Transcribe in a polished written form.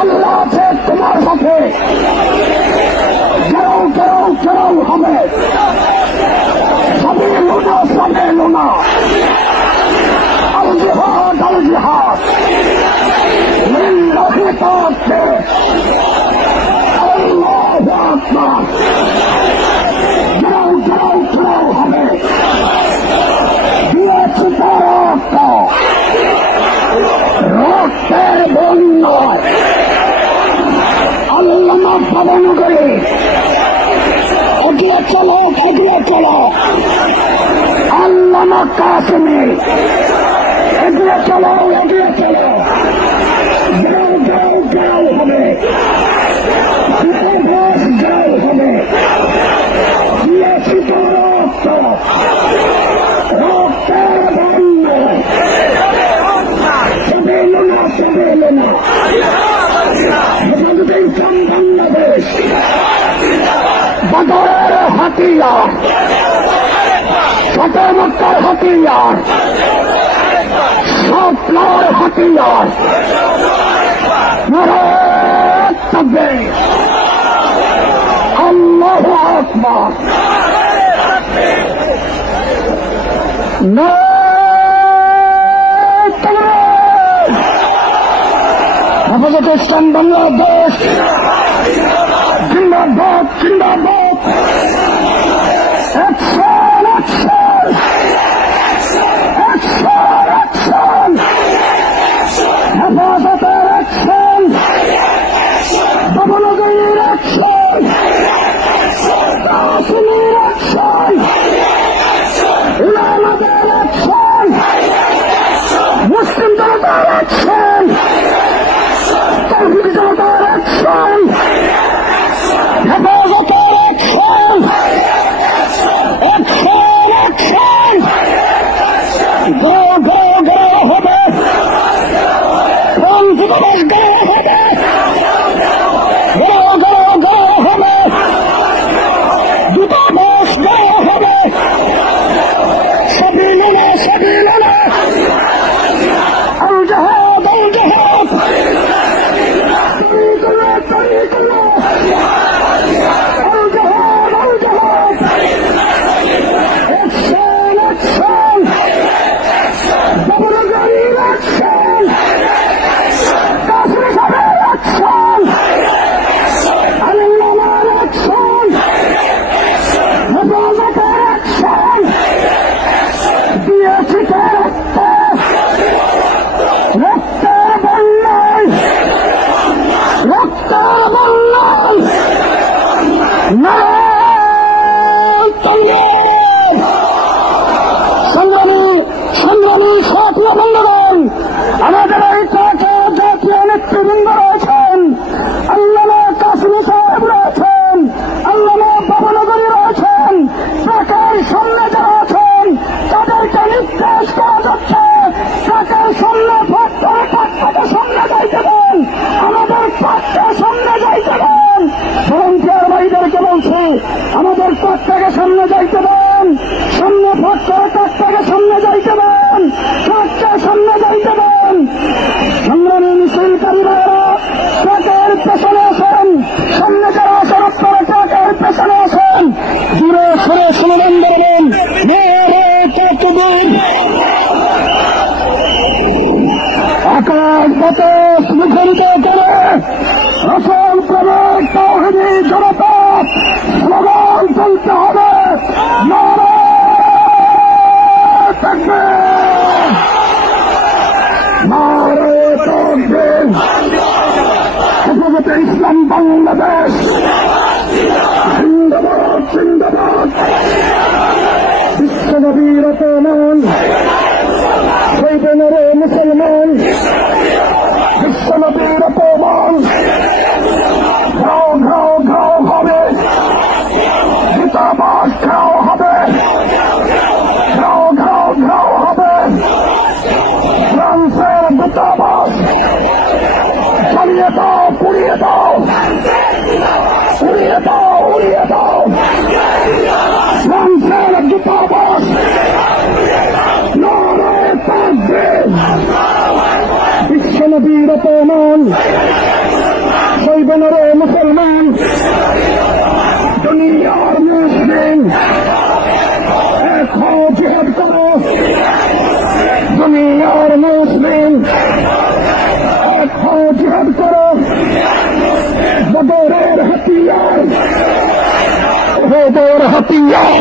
আল্লাহ আছে তোমার সাথে, কেউ কেউ কেউ হবে, সবে লোনা সবে লোনা, আল জিহাদ আল জিহাদ লিল্লাহি তাআলা, আল্লাহু আকবার, কেউ কেউ কেউ হবে, দিয়েছি রক্ত, রক্তের বন্যায় আল্লামা ভবনগরে এগিয়ে চলো, এগিয়ে চলো, আল্লামা কাসেমে এগিয়ে চলো, এগিয়ে চলো, যাও যাও যাও হবে, ঘোষ যাও হবে, দিয়েছি তো রক্ত, রক্তের বন্যায় সবে লোনা সবে লোনা, হেফাজতে ইসলাম বাংলাদেশ বদরের হাতিয়ার, ফতে মক্কার হাতিয়ার, স্বপ্নের হাতিয়ার, নারায়ে তাকবীর, আল্লাহু আকবার, নারায়ে তাকবীর, হেফাজতে ইসলাম বাংলাদেশ জিন্দাবাদ জিন্দাবাদ, অ্যাকশন অ্যাকশন অ্যাকশন অ্যাকশন, হেফাজতের অ্যাকশন, ভবনগরীর অ্যাকশন, কাসেমের অ্যাকশন, উলামাদের অ্যাকশন, মুসলিম জনতার অ্যাকশন, তাওহীদি জনতার অ্যাকশন, হেফাজতের অ্যাকশন, অ্যাকশন অ্যাকশন, গো গো গো হবে, বন্ধুবাস গো হবে, গো গো গো হবে, দূতাবাস গো হবে, সবে লোনা সবে লোনা, আল জিহাদ আল জিহাদ, তরিকুল্লাহ তরিকুল্লাহ, আল জিহাদ আল জিহাদ, অ্যাকশন অ্যাকশন, ভবনগরীর অ্যাকশন, কাসেম সাহেবের অ্যাকশন, আল্লামার অ্যাকশন, হেফাজতের অ্যাকশন, দিয়েছি তো রক্ত, রক্তের বন্যায়, রক্তের বন্যায়, নারায়ে তাকবীর, সংগ্রামী সংগ্রামী সাথী বন্ধুগণ, আমাদের এই ট্রাকে জাতীয় নেতৃবৃন্দ রয়েছেন, আল্লামা কাসেমী সাহেব রয়েছেন, আল্লামা ভবনগরী রয়েছেন, ট্রাকের সামনে যারা আছেন তাদেরকে নির্দেশ করা যাচ্ছে, ট্রাকের সামনে ভোট করে ট্রাকটাকে সামনে যাইতে দেন, আমাদের ট্রাককে সামনে যাইতে দেন, ভলান্টিয়ার ভাইদেরকে বলছি আমাদের ট্রাকটাকে সামনে যাইতে দেন, সামনে ভোট করে ট্রাকটাকে সামনে যাইতে দেন, ট্রাককে সামনে যাইতে দেন, সংগ্রামী মিছিলকারী ভাইয়েরা ট্রাকের পেছনে আসেন, সামনে যারা আসেন আপনারা ট্রাকের পেছনে আসেন, দূরে সরে স্লোগান দেবেন, নারায়ে তাকবীর, আকাশ বাতাস মুখরিত করে রসল প্রবেশ তাওহীদি জনতা স্লোগান তুলতে হবে, নারায়ে তাকবীর, নারায়ে তাকবীর, হেফাজতে ইসলাম বাংলাদেশ জিন্দাবাদ জিন্দাবাদ, বিশ্বনবীর অপমান, শহীদে নরে মুসলমান, বিশ্বনবীর অপমান, ঘাও ঘাও ঘাও হবে, দূতাবাস ঘাও হবে, ঘাও ঘাও ঘাও হবে, ফ্রান্সের দূতাবাস জ্বালিয়ে দাও, পুড়িয়ে দাও, উড়িয়ে দাও, উড়িয়ে দাও, ফ্রান্সের দূতাবাস, নারায়ে তাকবীর, বিশ্বনবীর অপমান, বনরে মুসলমান, দুনিয়ার মুসলিম এক হও, জিহাদ করো। দুনিয়ার মুসলিম এক হও, জিহাদ করো। বদরের হাতিয়ার, উহুদের হাতিয়ার